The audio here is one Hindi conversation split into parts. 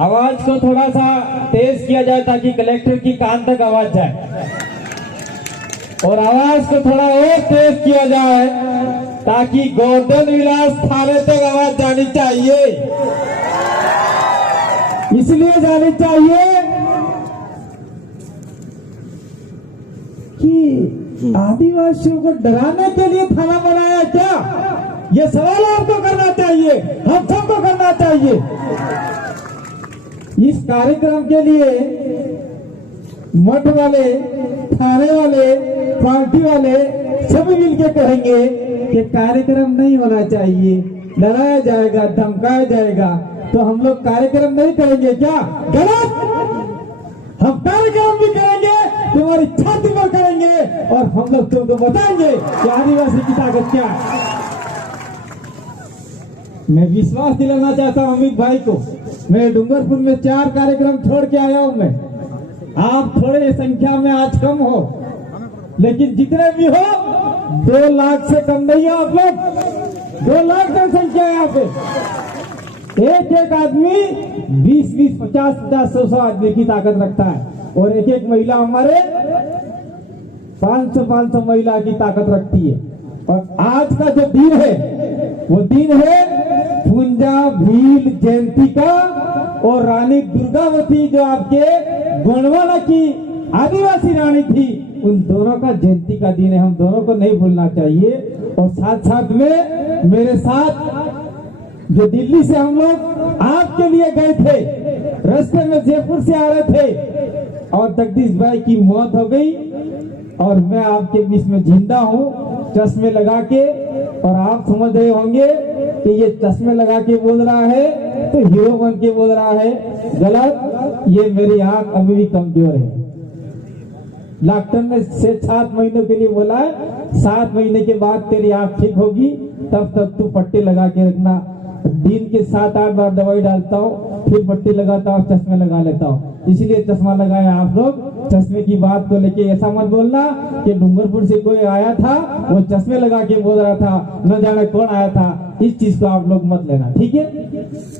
आवाज को थोड़ा सा तेज किया जाए ताकि कलेक्टर की कान तक आवाज जाए, और आवाज को थोड़ा और तेज किया जाए ताकि गोवर्धन विलास थाने तक आवाज जानी चाहिए। इसलिए जानी चाहिए कि आदिवासियों को डराने के लिए थाना बनाया क्या? ये सवाल आपको करना चाहिए, हम सबको करना चाहिए। इस कार्यक्रम के लिए मठ वाले, थाने वाले, पार्टी वाले सभी मिलकर कहेंगे कि कार्यक्रम नहीं होना चाहिए, डराया जाएगा, धमकाया जाएगा, तो हम लोग कार्यक्रम नहीं करेंगे क्या? गलत। हम कार्यक्रम भी करेंगे, तुम्हारी छाती पर करेंगे, और हम लोग तुमको बताएंगे कि आदिवासी की ताकत क्या है। मैं विश्वास दिलाना चाहता हूं अमित भाई को, मैं डूंगरपुर में 4 कार्यक्रम छोड़ के आया हूं। मैं, आप थोड़े संख्या में आज कम हो, लेकिन जितने भी हो 2 लाख से कम नहीं है आप लोग। 2 लाख जनसंख्या है यहाँ पे। एक आदमी 20-20, 50-50, 100-100 आदमी की ताकत रखता है, और एक महिला हमारे 500 महिला की ताकत रखती है। और आज का जो दिन है वो दिन है पुंजा भील जयंती का, और रानी दुर्गावती जो आपके गोंडवाना की आदिवासी रानी थी, उन दोनों का जयंती का दिन है। हम दोनों को नहीं भूलना चाहिए। और साथ साथ में मेरे साथ जो दिल्ली से हम लोग आपके लिए गए थे, रास्ते में जयपुर से आ रहे थे और जगदीश भाई की मौत हो गई, और मैं आपके बीच में जिंदा हूँ चश्मे लगा के। और आप समझ रहे होंगे कि ये चश्मे लगा के बोल रहा है तो हीरो बन के बोल रहा है, गलत। ये मेरी आंख अभी भी कमजोर है। डॉक्टर ने 7 महीनों के लिए बोला है, 7 महीने के बाद तेरी आंख ठीक होगी, तब तक तू पट्टी लगा के रखना। दिन के 7-8 बार दवाई डालता हूँ, फिर पट्टी लगाता हूँ, चश्मे लगा लेता हूँ, इसलिए चश्मा लगाया। आप लोग चश्मे की बात को लेके ऐसा मत बोलना कि डूंगरपुर से कोई आया था वो चश्मे लगा के बोल रहा था, न जाने कौन आया था। इस चीज को आप लोग मत लेना, ठीक है?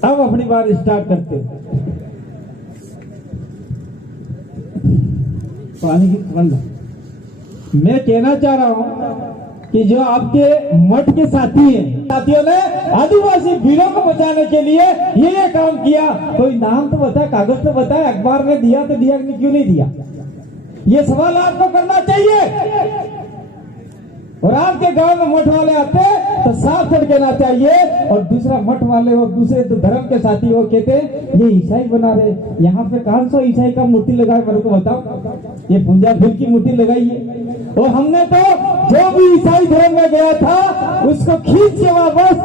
अब अपनी बात स्टार्ट करते हैं। पानी की ठंडा मैं कहना चाह रहा हूँ कि जो आपके मठ के साथी हैं, साथियों ने आदिवासी भीलों को बचाने के लिए ये काम किया। कोई नाम तो बताए, कागज तो बताए, अखबार में दिया तो दिया, क्यों नहीं दिया? ये सवाल आपको करना चाहिए। और आपके गांव में मठ वाले आते तो साफ कर देना चाहिए। और दूसरा मठ वाले और दूसरे जो धर्म के साथी वो कहते ये ईसाई बना रहे, यहाँ पे कौन सा ईसाई का मूर्ति लगाए मेरे को बताओ? ये पुंजा भील की मूर्ति लगाई है। और हमने तो जो भी ईसाई धर्म में गया था उसको खींच के वापस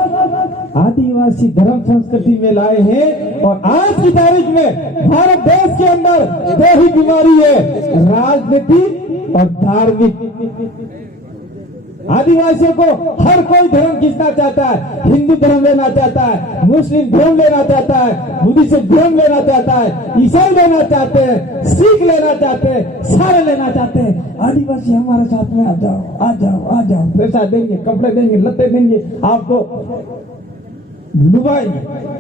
आदिवासी धर्म संस्कृति में लाए हैं। और आज की तारीख में भारत देश के अंदर 2 ही बीमारी है, राजनीति और धार्मिक। आदिवासियों को हर कोई धर्म खींचना चाहता है, हिंदू धर्म लेना चाहता है, मुस्लिम धर्म लेना चाहता है, बुद्धिस्ट धर्म लेना चाहता है, ईसाई लेना चाहते हैं, सिख लेना चाहते हैं, सारे लेना चाहते हैं। आदिवासी हमारे साथ में आ जाओ, आ जाओ, आ जाओ, पैसा देंगे, कपड़े देंगे, लत्ते देंगे, आपको डुबाएंगे।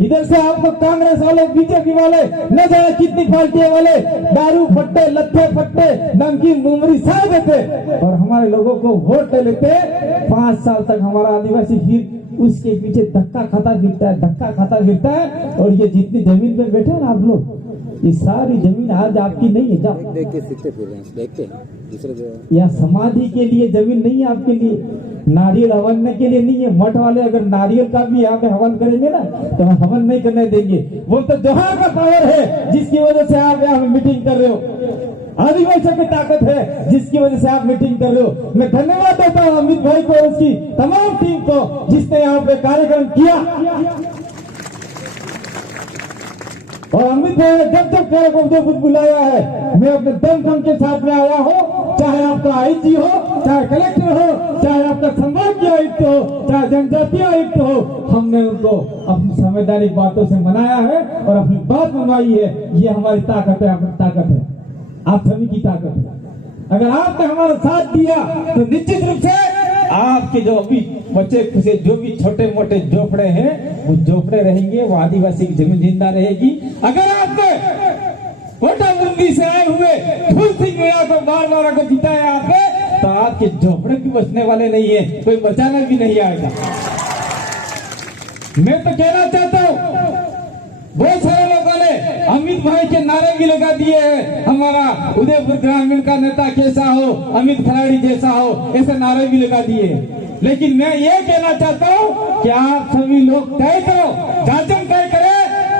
इधर से आपको कांग्रेस वाले, बीजेपी वाले, न जाने कितनी पार्टियों वाले दारू फट्टे, लत्थे फट्टे, नमकीन मुमरी सारे देते, और हमारे लोगों को वोट ले लेते। 5 साल तक हमारा आदिवासी फिर उसके पीछे धक्का खाता फिरता है, धक्का खाता फिरता है। और ये जितनी जमीन पे बैठे ना आप लोग, ये सारी जमीन आज आपकी नहीं है। जाओ देख के सीखते फिर रहे हैं, देखते हैं दूसरे जो या समाधि के लिए जमीन नहीं है आपके लिए, नारियल हवन के लिए नहीं है। मठ वाले अगर नारियल का भी यहाँ पे हवन करेंगे ना तो हम हवन नहीं करने देंगे। वो तो जोहार का पावर है जिसकी वजह से आप यहाँ मीटिंग कर रहे हो, आदिवासियों की ताकत है जिसकी वजह से आप मीटिंग कर रहे हो। मैं धन्यवाद देता हूँ अमित भाई को और उसकी तमाम टीम को जिसने यहाँ पे कार्यक्रम किया। और अमित भाई ने जब तक कार्यक्रम को बुलाया है, मैं अपने दम के साथ में आया हूँ। चाहे आपका आईजी हो, चाहे कलेक्टर हो, चाहे आपका संभागीय आयुक्त हो, चाहे जनजातीय आयुक्त हो, हमने उनको अपनी संवैधानिक बातों से मनाया है और अपनी बात मनवाई है। ये हमारी ताकत है, अपनी ताकत है, आप सभी की ताकत है। अगर आपने हमारा साथ दिया तो निश्चित रूप से आपके जो अभी बच्चे खुशे जो भी छोटे मोटे झोपड़े हैं वो झोपड़े रहेंगे, वो आदिवासी की जमीन जिंदा रहेगी। अगर आपने कोटा बूंदी से आए हुए फूल सिंह मीणा को बार बार अगर जिताया आपने, तो आपके झोपड़े भी बचने वाले नहीं है, कोई बचाना भी नहीं आएगा। मैं तो कहना चाहता हूँ, बहुत सारे लोगों ने अमित भाई के नारे भी लगा दिए हैं, हमारा उदयपुर ग्रामीण का नेता कैसा हो, अमित खराड़ी जैसा हो, ऐसे नारे भी लगा दिए। लेकिन मैं ये कहना चाहता हूँ कि आप सभी लोग तय करो, जांचन तय करें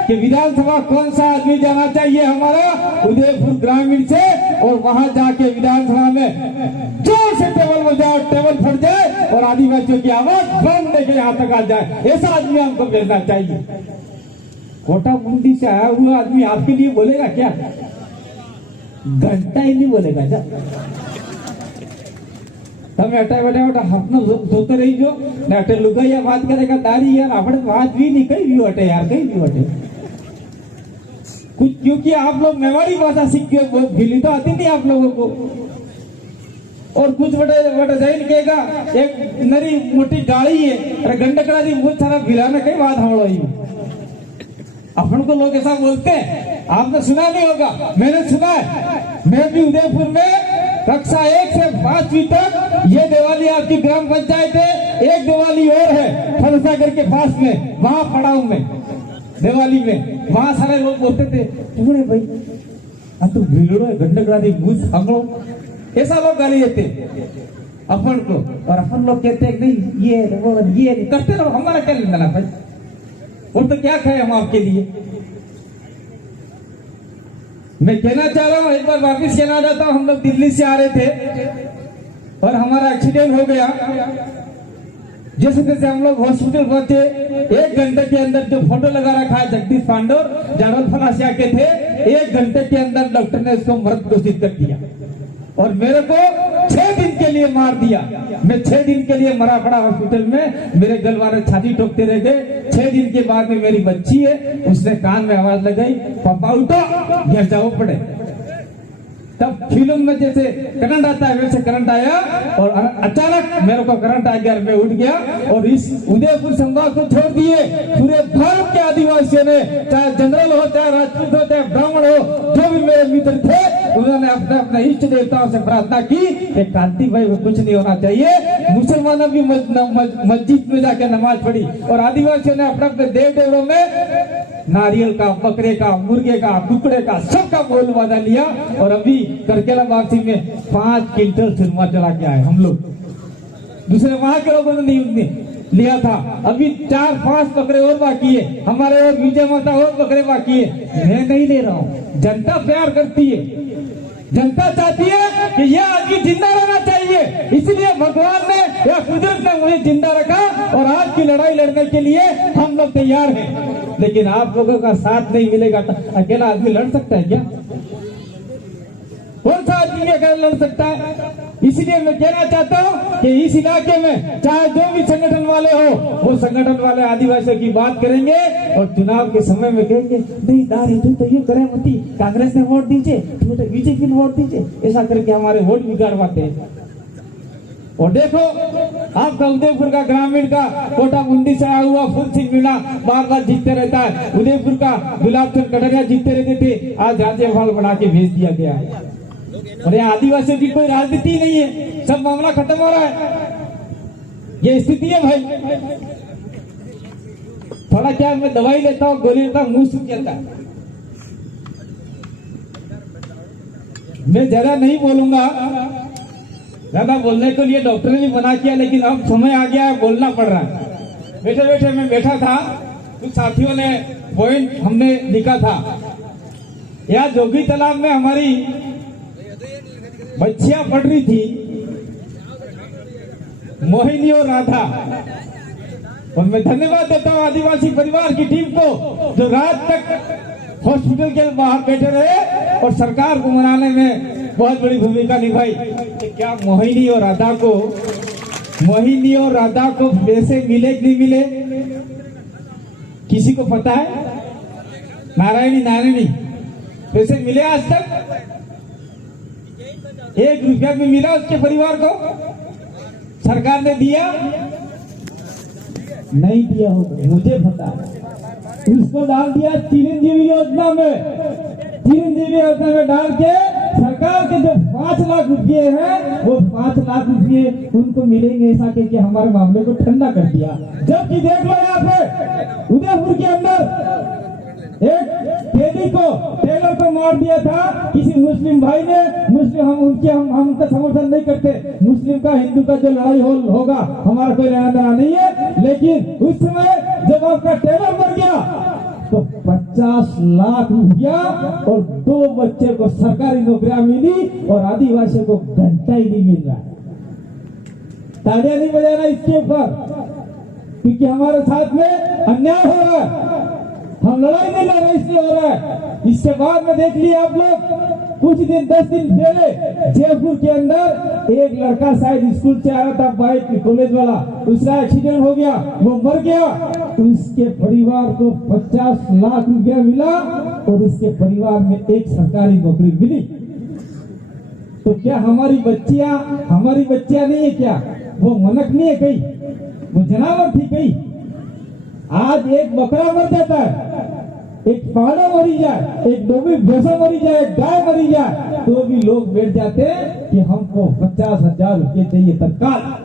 कि विधानसभा कौन सा आदमी जाना चाहिए हमारा उदयपुर ग्रामीण से, और वहां जाके विधानसभा में जोर से टेबल बजाओ, टेबल फट जाए और आदिवासियों की आवाज बंद लेके यहाँ तक आ जाए, ऐसा आदमी हमको भेजना चाहिए। कोटा बूंदी से आया हुआ आदमी आपके लिए बोलेगा क्या? घंटा ही नहीं बोलेगा जा। તમે અટા બેટા હાથનો જોતો રહી જો ને અટે લુગાઈયા વાત કરેगा તારી यार આપણે વાત भी नहीं कही भी हटे यार, कहीं भी हटे कुछ, क्योंकि आप लोग मेवाड़ी भाषा सीख के भीली तो आती नहीं आप लोगों को। और कुछ बड़े बड़े जैन कहेगा एक नरी मोटी गाड़ी है, अरे गंडकड़ा दी बहुत सारा भिलाना कई बात हम लोग अपन को लोग ऐसा बोलते हैं, आपने सुना नहीं होगा, मैंने सुना है। मैं भी उदयपुर में कक्षा 1 से 5वीं तक, ये दिवाली आपकी ग्राम पंचायत है, एक दिवाली और है फलसागर के पास में, वहां पढ़ा हूं मैं दिवाली में। वहां सारे लोग बोलते थे तुम्हें भाई अब तो भिलड़ो है, गंडकड़ा दी मुझ हंगड़ो, ऐसा लोग गाली देते अपन को। और अपन लोग कहते हैं नहीं ये करते रहो, हमारा क्या लेना भाई, और तो क्या खाए हम आपके लिए। मैं कहना चाह रहा हूं, एक बार वापिस कहना चाहता हूं, हम लोग दिल्ली से आ रहे थे और हमारा एक्सीडेंट हो गया। जैसे तैसे हम लोग हॉस्पिटल पहुंचे, 1 घंटे के अंदर जो फोटो लगा रखा है जगदीश पांडोर जाड़ोद फलासिया के थे, 1 घंटे के अंदर डॉक्टर ने इसको मृत घोषित कर दिया और मेरे को 6 दिन के लिए मार दिया। मैं 6 दिन के लिए मरा पड़ा हॉस्पिटल में, मेरे गल वाले छाती ठोकते रह गए। 6 दिन के बाद में मेरी बच्ची है, उसने कान में आवाज लगाई, पापा उठो घर जाओ पड़े। तब फिल्म में जैसे करंट आता है वैसे करंट आया और अचानक मेरे को करंट आ गया, मैं उठ गया। और इस उदयपुर संभाग को छोड़ दिए पूरे भारत के आदिवासियों ने, चाहे जनरल हो, चाहे राजपूत हो, चाहे ब्राह्मण हो, जो भी मेरे मित्र थे, उन्होंने अपने अपने इष्ट देवताओं से प्रार्थना की कि कांति भाई को कुछ नहीं होना चाहिए। मुसलमानों भी मस्जिद में जाकर नमाज पढ़ी और आदिवासियों ने अपने अपने देव देवरों में नारियल का, बकरे का, मुर्गे का, कुकड़े का, सबका बोल वादा लिया। और अभी करकेला बागसी में 5 क्विंटल सुरमा चला के आए हम लोग, दूसरे वहां के लोगों ने नहीं लिया था। अभी 4-5 बकरे और बाकी है, हमारे और विजय माता और बकरे बाकी है। मैं नहीं ले रहा हूँ, जनता प्यार करती है, जनता चाहती है कि यह आदमी जिंदा रहना चाहिए, इसलिए भगवान ने या कुदरत ने मुझे जिंदा रखा और आज की लड़ाई लड़ने के लिए हम लोग तैयार हैं। लेकिन आप लोगों का साथ नहीं मिलेगा तो अकेला आदमी लड़ सकता है क्या? कौन सा आदमी अकेला लड़ सकता है? इसलिए मैं कहना चाहता हूँ कि इस इलाके में चाहे जो भी संगठन वाले हो, वो संगठन वाले आदिवासियों की बात करेंगे और चुनाव के समय में कहेंगे नहीं दारी तू तो ये करे मती, कांग्रेस ने वोट दीजिए, तू तो बीजेपी ने वोट दीजिए, ऐसा करके हमारे वोट बिगाड़वाते हैं। और देखो आपका उदयपुर का ग्रामीण का कोटा बूंदी से आया हुआ फूल सिंह मीणा बार बार जीतते रहता है, उदयपुर का गुलाब चंद कटरिया जीतते रहते थे, आज राज्यपाल बना के भेज दिया गया है। और यहाँ आदिवासियों की कोई राजनीति नहीं है, सब मामला खत्म हो रहा है, ये स्थिति है भाई। थोड़ा क्या मैं दवाई लेता हूँ, गोली लेता हूँ, मुंह सूख जाता है। मैं ज्यादा नहीं बोलूंगा, ज्यादा बोलने के लिए डॉक्टर ने भी मना किया, लेकिन अब समय आ गया है, बोलना पड़ रहा है। बैठे बैठे मैं बैठा था, कुछ साथियों ने पॉइंट हमने लिखा था, यहाँ जोगी तालाब में हमारी बच्चियां पढ़ रही थी, मोहिनी और राधा। और मैं धन्यवाद देता हूँ आदिवासी परिवार की टीम को, जो रात तक हॉस्पिटल के बाहर बैठे रहे और सरकार को मनाने में बहुत बड़ी भूमिका निभाई। क्या मोहिनी और राधा को पैसे मिले कि नहीं मिले किसी को पता है? नारायणी पैसे मिले आज तक? 1 रुपया भी मिला उसके परिवार को? सरकार ने दिया? नहीं दिया होगा, मुझे पता है। उसको डाल दिया चिरंजीवी योजना में। चिरंजीवी योजना में डाल के सरकार के जो 5 लाख रुपये हैं वो 5 लाख रुपये उनको मिलेंगे, ऐसा कि हमारे मामले को ठंडा कर दिया। जबकि देख लो यहाँ पे उदयपुर के अंदर एक कैदी को, टेलर को मार दिया था किसी मुस्लिम भाई ने। मुस्लिम हम उनका समर्थन नहीं करते, मुस्लिम का हिंदू का जो लड़ाई होगा हमारा कोई लेना देना नहीं है। लेकिन उस समय जब आपका टेलर मर गया तो 50 लाख रुपया और 2 बच्चे को सरकारी नौकरियां मिली और आदिवासियों को घंटा ही नहीं मिल रहा। तालियां नहीं बजाना इसके ऊपर, क्योंकि हमारे साथ में अन्याय हो रहा है। हम लड़ाई नहीं लड़ रहे इसलिए हो रहा है। इसके बाद में देख लिया आप लोग, कुछ दिन 10 दिन पहले जयपुर के अंदर एक लड़का शायद स्कूल से आ रहा था, बाइक कॉलेज वाला, उसका एक्सीडेंट हो गया, वो मर गया। उसके परिवार को 50 लाख रुपया मिला और उसके परिवार में एक सरकारी नौकरी मिली। तो क्या हमारी बच्चियां नहीं है क्या? वो मनक नहीं है कहीं, वो जनावर थी कहीं। आज एक बकरा मर जाता है, एक पाड़ा मरी जाए, एक डोबी भैंसा मरी जाए, एक गाय मरी जाए, तो भी लोग बैठ जाते हैं कि हमको 50,000 रुपये चाहिए तत्काल।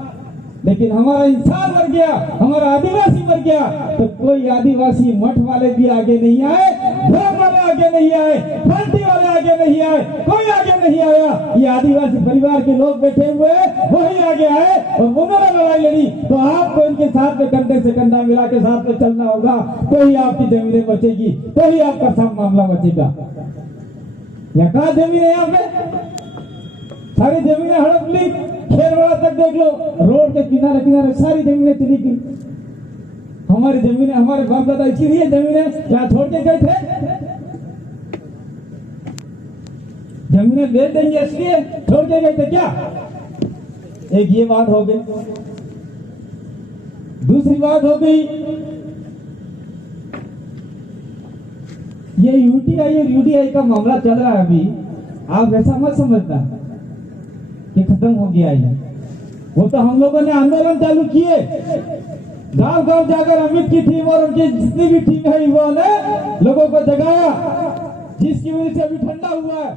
लेकिन हमारा इंसान मर गया, हमारा आदिवासी मर गया, तो कोई आदिवासी मठ वाले भी आगे नहीं आए, धर्म वाले आगे नहीं आए, पार्टी वाले आगे नहीं आए, कोई आगे नहीं आया। ये आदिवासी परिवार के लोग बैठे हुए वही आगे आए और उन्होंने लड़ाई लड़ी। तो आपको इनके साथ में कंधे से कंधा मिला के साथ में चलना होगा, तो ही आपकी जमीनें बचेगी, तो ही आपका सब मामला बचेगा। या कहा जमीन है यहाँ पे? सारी जमीनें हड़प ली, खेरवाड़ा तक देख लो, रोड के किनारे किनारे सारी जमीनें चली गई। हमारी जमीनें, हमारे बाप दादा इसीलिए जमीनें क्या छोड़ के गए थे? जमीनें बेच देंगे इसलिए छोड़ के गए थे क्या? एक ये बात हो गई। दूसरी बात हो गई, ये यूटीआई और यूडीआई का मामला चल रहा है अभी। आप ऐसा मत समझना कि खत्म हो गया है। वो तो हम लोगों ने आंदोलन चालू किए, गांव गांव जाकर अमित की टीम और उनकी जितनी भी टीम है युवाओं ने लोगों को जगाया, जिसकी वजह से अभी ठंडा हुआ है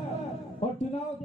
और चुनाव के